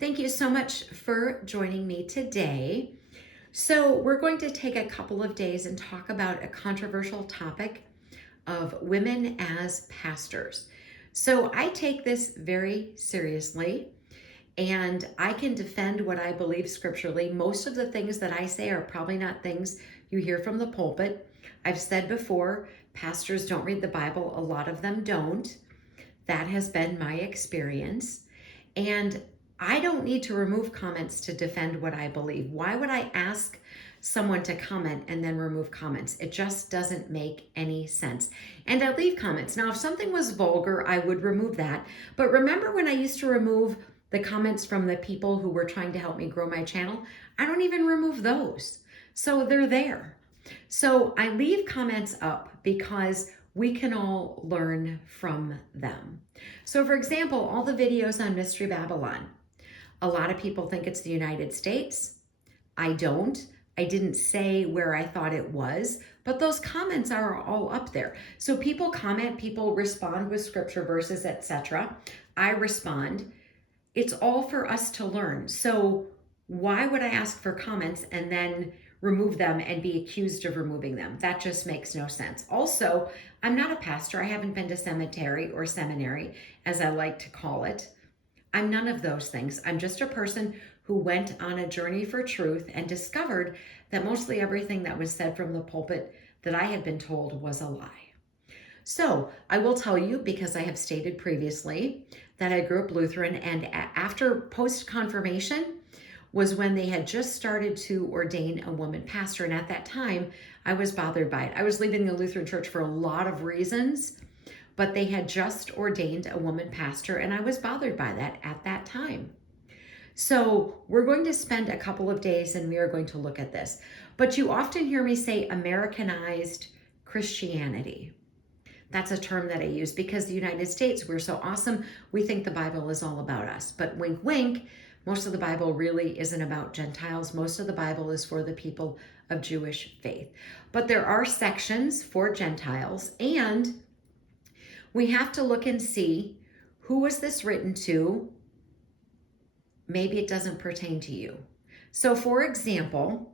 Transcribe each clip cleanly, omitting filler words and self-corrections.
Thank you so much for joining me today. So, we're going to take a couple of days and talk about a controversial topic of women as pastors. So, I take this very seriously and I can defend what I believe scripturally. Most of the things that I say are probably not things you hear from the pulpit. I've said before, pastors don't read the Bible, a lot of them don't. That has been my experience. And I don't need to remove comments to defend what I believe. Why would I ask someone to comment and then remove comments? It just doesn't make any sense. And I leave comments. Now, if something was vulgar, I would remove that. But remember when I used to remove the comments from the people who were trying to help me grow my channel? I don't even remove those. So they're there. So I leave comments up because we can all learn from them. So for example, all the videos on Mystery Babylon, a lot of people think it's the United States. I don't. I didn't say where I thought it was, but those comments are all up there. So people comment, people respond with scripture verses, etc. I respond. It's all for us to learn. So why would I ask for comments and then remove them and be accused of removing them? That just makes no sense. Also, I'm not a pastor. I haven't been to cemetery or seminary, as I like to call it. I'm none of those things. I'm just a person who went on a journey for truth and discovered that mostly everything that was said from the pulpit that I had been told was a lie. So I will tell you, because I have stated previously that I grew up Lutheran, and after post-confirmation was when they had just started to ordain a woman pastor. And at that time, I was bothered by it. I was leaving the Lutheran church for a lot of reasons, but they had just ordained a woman pastor, and I was bothered by that at that time. So we're going to spend a couple of days and we are going to look at this. But you often hear me say Americanized Christianity. That's a term that I use because the United States, we're so awesome, we think the Bible is all about us. But wink, wink, most of the Bible really isn't about Gentiles. Most of the Bible is for the people of Jewish faith. But there are sections for Gentiles, and we have to look and see, who was this written to? Maybe it doesn't pertain to you. So for example,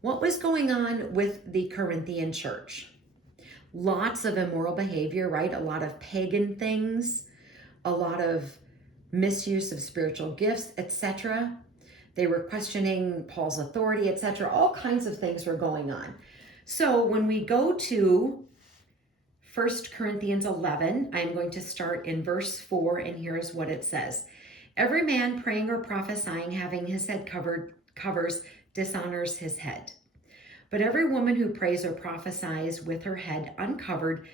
what was going on with the Corinthian church? Lots of immoral behavior, right? A lot of pagan things, a lot of misuse of spiritual gifts, etc. They were questioning Paul's authority, etc. All kinds of things were going on. So when we go to 1 Corinthians 11, I'm going to start in verse 4, and here's what it says. Every man praying or prophesying, having his head covers, dishonors his head. But every woman who prays or prophesies with her head uncovered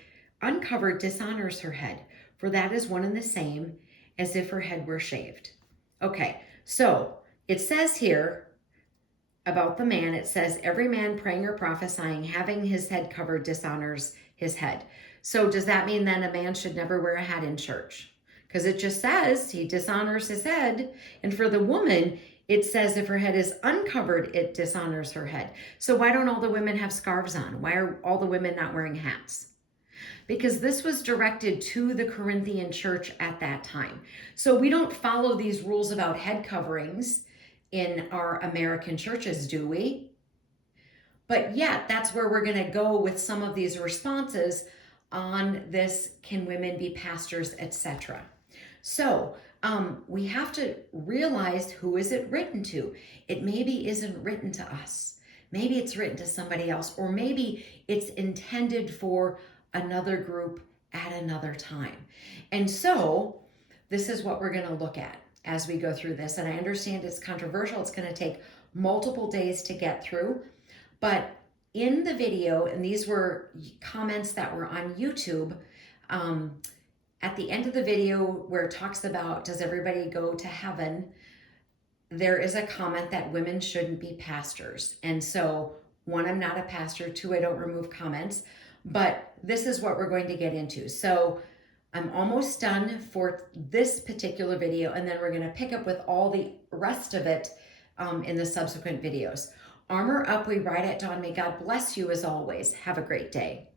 dishonors her head, for that is one and the same as if her head were shaved. Okay, so it says here about the man, it says, every man praying or prophesying, having his head covered, dishonors his head. So does that mean then a man should never wear a hat in church? Because it just says he dishonors his head. And for the woman, it says if her head is uncovered, it dishonors her head. So why don't all the women have scarves on? Why are all the women not wearing hats? Because this was directed to the Corinthian church at that time. So we don't follow these rules about head coverings in our American churches, do we? But yet, that's where we're going to go with some of these responses on this, can women be pastors, etc. So we have to realize, who is it written to? It maybe isn't written to us. Maybe it's written to somebody else, or maybe it's intended for another group at another time. And so this is what we're going to look at as we go through this. And I understand it's controversial. It's going to take multiple days to get through. But in the video, and these were comments that were on YouTube, at the end of the video where it talks about, does everybody go to heaven? There is a comment that women shouldn't be pastors. And so, one, I'm not a pastor. Two, I don't remove comments. But this is what we're going to get into. So I'm almost done for this particular video, and then we're going to pick up with all the rest of it in the subsequent videos. Armor up, we ride at dawn. May God bless you as always. Have a great day.